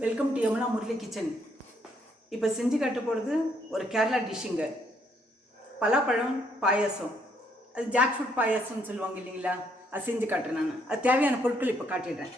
Welcome to Yamuna Murali kitchen. இப்போ செஞ்சு காட்ட போகிறது ஒரு கேரளா டிஷ்ஷுங்க. பலாப்பழம் பாயாசம். அது ஜாக் ஃப்ரூட் பாயாசம்னு சொல்லுவாங்க இல்லைங்களா, அது செஞ்சு காட்டுறேன் நான். அது தேவையான பொருட்கள் இப்போ காட்டிடுறேன்.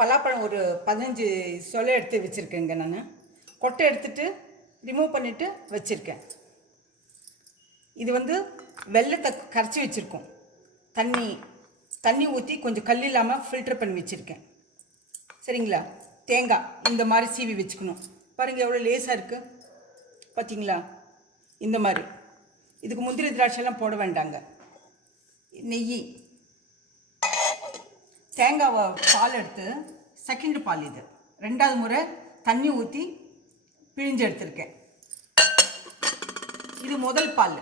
பலாப்பழம் ஒரு 15 சொலை எடுத்து வச்சுருக்கேங்க. நான் கொட்டை எடுத்துட்டு ரிமூவ் பண்ணிவிட்டு வச்சுருக்கேன். இது வெல்லத்தை கரைச்சி வச்சுருக்கோம். தண்ணி ஊற்றி கொஞ்சம் கல் இல்லாமல் ஃபில்டர் பண்ணி வச்சுருக்கேன். சரிங்களா? தேங்காய் இந்த மாதிரி சீவி வச்சுக்கணும். பாருங்கள் எவ்வளோ லேசாக இருக்குது பார்த்தீங்களா? இந்த மாதிரி. இதுக்கு முந்திரி திராட்சைலாம் போட வேண்டாங்க. நெய், தேங்காவை பால் எடுத்து, செகண்ட் பால் இது 2வது முறை தண்ணி ஊற்றி பிழிஞ்சு எடுத்திருக்கேன். இது முதல் பால்.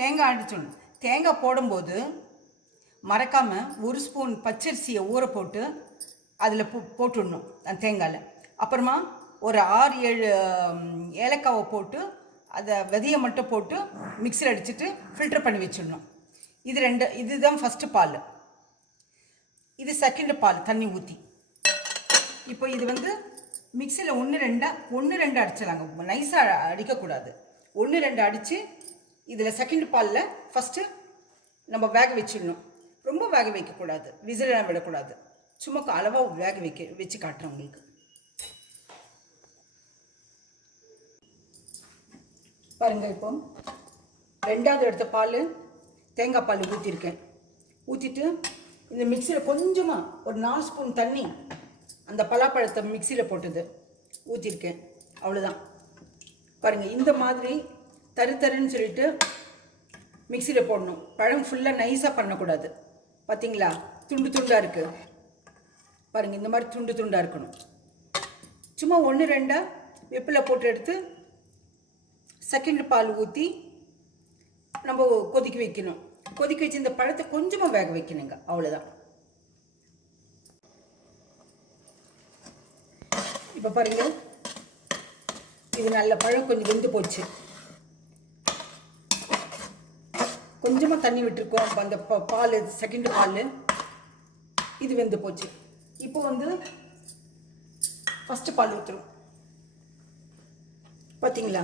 தேங்காய் அடிச்சோணும். தேங்காய் போடும்போது மறக்காமல் 1 ஸ்பூன் பச்சரிசியை ஊற போட்டு அதில் போட்டுடணும் அந்த தேங்காயில். அப்புறமா ஒரு 6-7 ஏலக்காவை போட்டு அதை விதையை மட்டும் போட்டு மிக்சியில் அடிச்சுட்டு ஃபில்டர் பண்ணி வச்சிடணும். இதுதான் ஃபஸ்ட்டு பால். இது செகண்ட் பால் தண்ணி ஊற்றி. இப்போ இது மிக்சியில் 1-2 அடிச்சிடலாங்க. நைஸாக அடிக்கக்கூடாது. 1-2 அடித்து இதில் செகண்ட் பாலில் ஃபஸ்ட்டு நம்ம வேக வச்சிடணும். ரொம்ப வேக வைக்கக்கூடாது, விசிலெலாம் விடக்கூடாது. சும்மா அளவாக வேக வச்சு காட்டுறேன் உங்களுக்கு. பாருங்கள், இப்போ 2வது எடுத்த பால் தேங்காய் பால் ஊற்றிருக்கேன். ஊற்றிட்டு இந்த மிக்சியில் கொஞ்சமாக ஒரு 4 ஸ்பூன் தண்ணி அந்த பலாப்பழத்தை மிக்சியில் போட்டது ஊற்றிருக்கேன். அவ்வளோதான். பாருங்கள், இந்த மாதிரி தருன்னு சொல்லிட்டு மிக்சியில் போடணும். பழம் ஃபுல்லாக நைஸாக பண்ணக்கூடாது. பார்த்தீங்களா? துண்டாக இருக்குது பாருங்கள். இந்த மாதிரி துண்டாக இருக்கணும். சும்மா 1-2 வெப்பில போட்டு எடுத்து செகண்ட் பால் ஊற்றி நம்ம கொதிக்க வைக்கணும். கொதிக்க வச்சு இந்த பழத்தை கொஞ்சமாக வேக வைக்கணுங்க. அவ்வளோதான். இப்போ பாருங்கள், இது நல்ல பழம் கொஞ்சம் வெந்து போச்சு. கொஞ்சமாக தண்ணி விட்டுருக்கோம். அந்த பால் செகண்ட் பால் இது வெந்து போச்சு. இப்போ ஃபஸ்ட்டு பால் ஊற்றுறோம். பார்த்தீங்களா?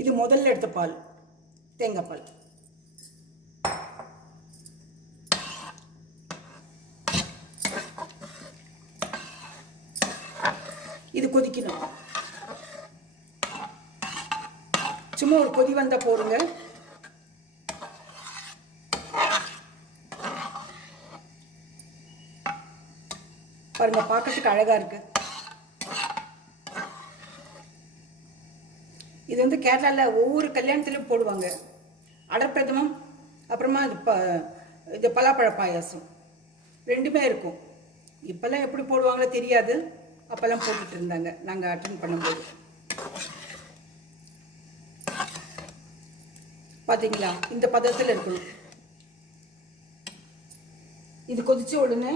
இது முதல்ல எடுத்த பால், தேங்காய் பால். இது கொதிக்கணும். சும்மா ஒரு கொதி வந்தால் போடுங்க. பாருங்க, பார்க்கறதுக்கு அழகாக இருக்குது. இது கேரளாவில் ஒவ்வொரு கல்யாணத்துலையும் போடுவாங்க. அடப்பிரதமம், அப்புறமா இது பலாப்பழ பாயாசம் 2மே இருக்கும். இப்போல்லாம் எப்படி போடுவாங்களோ தெரியாது. அப்போல்லாம் போட்டுட்டு இருந்தாங்க நாங்கள் அட்டென்ட் பண்ணும்போது. பார்த்தீங்களா? இந்த பதத்தில் இருக்கணும். இது கொதிச்ச உடனே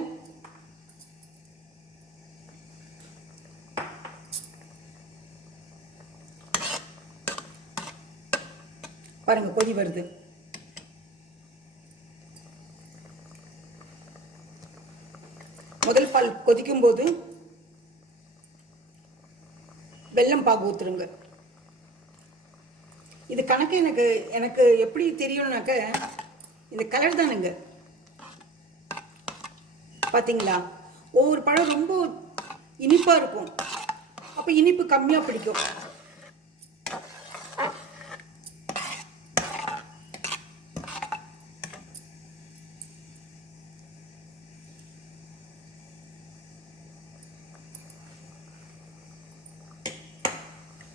பாருங்க, கொதி வருது. முதல் பால் கொதிக்கும் போது வெல்லம் பாகு ஊற்றுருங்க. இது கணக்கு எனக்கு எப்படி தெரியும்னாக்க இந்த கலர் தானுங்க. பார்த்தீங்களா? ஒவ்வொரு பழம் ரொம்ப இனிப்பாக இருக்கும். அப்போ இனிப்பு கம்மியாக பிடிக்கும்.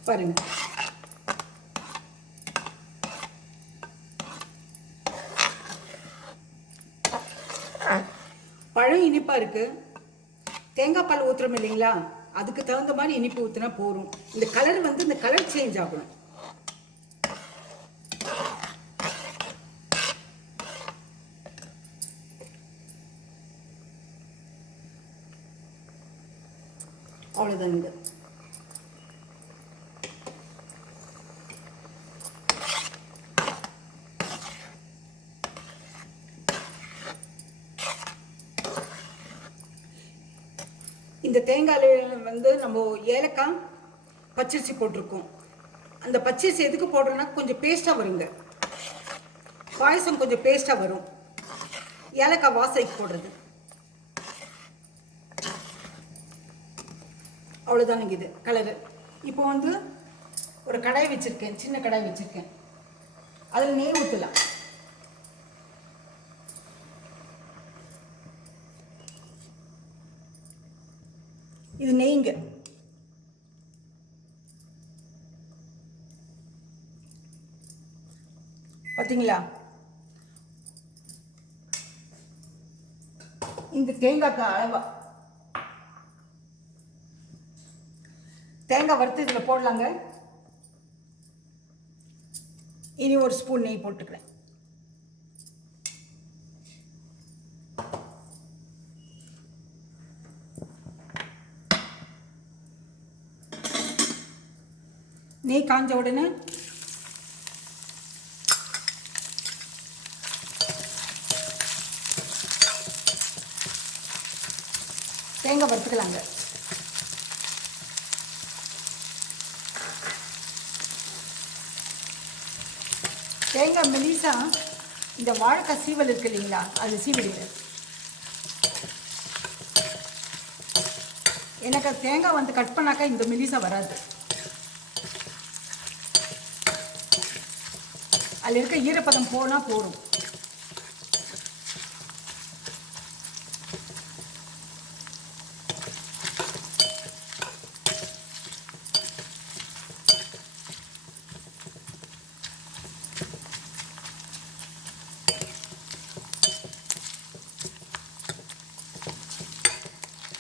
பாருங்க, பழம் இனிப்பாக இருக்குது. தேங்காய் பால் ஊற்றுறோம் இல்லைங்களா, அதுக்கு தகுந்த மாதிரி இனிப்பு ஊற்றினா போகும். இந்த கலர் இந்த கலர் சேஞ்ச் ஆகணும். அவ்வளோதானுங்க. இந்த தேங்காயில் வந்து நம்ம ஏலக்காய் பச்சரிசி போட்டிருக்கோம். அந்த பச்சரிசி எதுக்கு போடுறோன்னா கொஞ்சம் பேஸ்ட்டாக வருங்க, பாயசம் கொஞ்சம் பேஸ்ட்டாக வரும். ஏலக்காய் வாசனைக்கு போடுறது. அவ்வளோதானுங்க இது கலரு. இப்போ வந்து ஒரு கடாய் வச்சுருக்கேன், சின்ன கடாய் வச்சுருக்கேன். அதில் நெய் ஊற்றலாம். இது நெய்ங்க. பார்த்தீங்களா? இந்த தேங்காய்க்கு அளவா தேங்காய் வறுத்து இதில் போடலாங்க. இனி ஒரு ஸ்பூன் நெய் போட்டுக்கிறேன். நெய் காஞ்ச உடனே தேங்காய் வறுத்துக்கலாங்க. தேங்காய் மெலிசா இந்த வாழைக்காய் சீவல் இருக்கு இல்லைங்களா, அது சீவிடுங்க. எனக்கு தேங்காய் வந்து கட் பண்ணாக்கா இந்த மெலிசா வராது. அதில் இருக்க ஈரப்பதம் போனால் போதும்.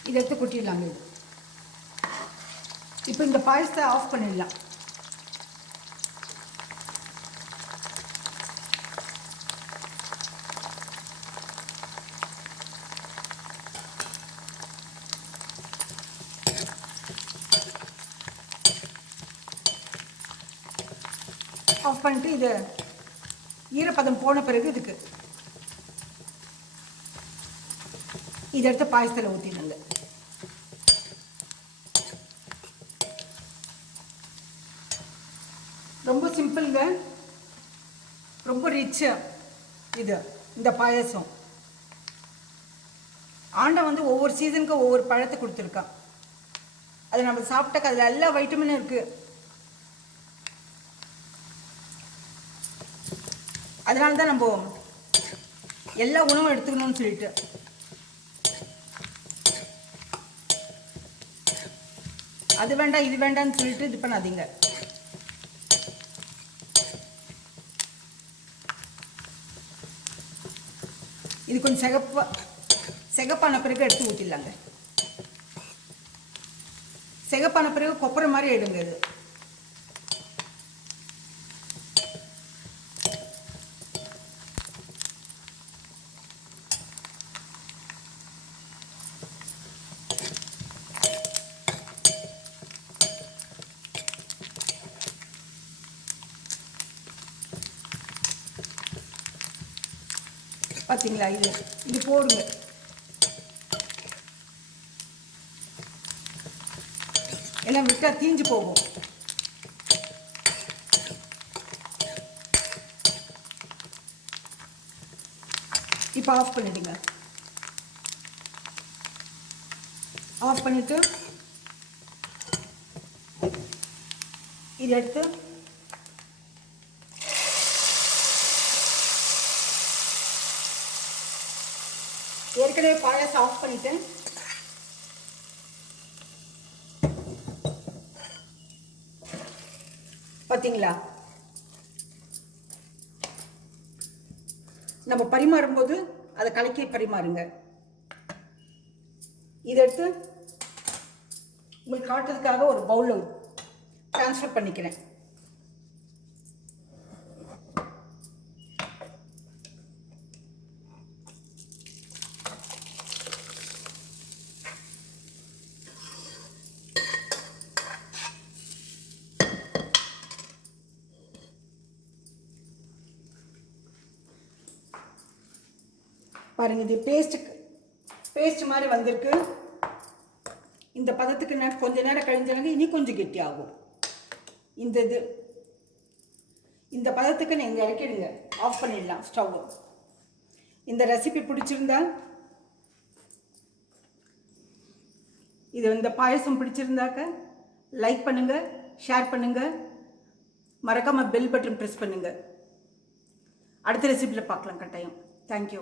இதை எடுத்து கொட்டிடலாங்க. இது இப்போ இந்த பாயசத்தை ஆஃப் பண்ணிடலாம். ஆஃப் பண்ணிட்டு இது ஈரப்பதம் போன பிறகு இதுக்கு இதை எடுத்து பாயசத்தில் ஊற்றிடுங்க. ரொம்ப சிம்பிளுங்க, ரொம்ப ரிச்சு இது இந்த பாயசம். ஆண்டை வந்து ஒவ்வொரு சீசனுக்கு ஒவ்வொரு பழத்தை கொடுத்துருக்கான். அது நம்ம சாப்பிட்டாக்க அதில் எல்லா வைட்டமினும் இருக்குது. அதனால தான் நம்ம எல்லா உணவும் எடுத்துக்கணும்னு சொல்லிட்டு. அது வேண்டாம் இது வேண்டாம்னு சொல்லிட்டு இது பண்ணாதீங்க. இது கொஞ்சம் செகப்பான பிறகு எடுத்து ஊற்றிடலாங்க. செகப்பான பிறகு கொப்பரை மாதிரி எடுங்க. இது பார்த்தீங்களா? இது போடுங்க. எல்லாம் விட்டால் தீஞ்சு போகும். இப்போ ஆஃப் பண்ணிடுங்க. ஆஃப் பண்ணிவிட்டு இதை எடுத்து ஏற்கனவே பாயாசம் ஆஃப் பண்ணிட்டேன். பார்த்தீங்களா? நம்ம பரிமாறும்போது அதை கலக்கி பரிமாறுங்க. இதை எடுத்து உங்களுக்கு காட்டுறதுக்காக ஒரு பவுலில் ட்ரான்ஸ்ஃபர் பண்ணிக்கிறேன். பாருங்க, இது பேஸ்ட் மாதிரி வந்திருக்கு. இந்த பதத்துக்கு கொஞ்ச நேரம் கழிஞ்சாங்க இனி கொஞ்சம் கெட்டியாகும். இந்த பதத்துக்கு நீங்கள் இறக்கிடுங்க, ஆஃப் பண்ணிடலாம் ஸ்டவ்வு. இந்த ரெசிபி பிடிச்சிருந்தா, இந்த பாயசம் பிடிச்சிருந்தாக்க லைக் பண்ணுங்கள், ஷேர் பண்ணுங்கள், மறக்காமல் பெல் பட்டன் ப்ரெஸ் பண்ணுங்கள். அடுத்த ரெசிபியில் பார்க்கலாம் கட்டாயம். தேங்க்யூ.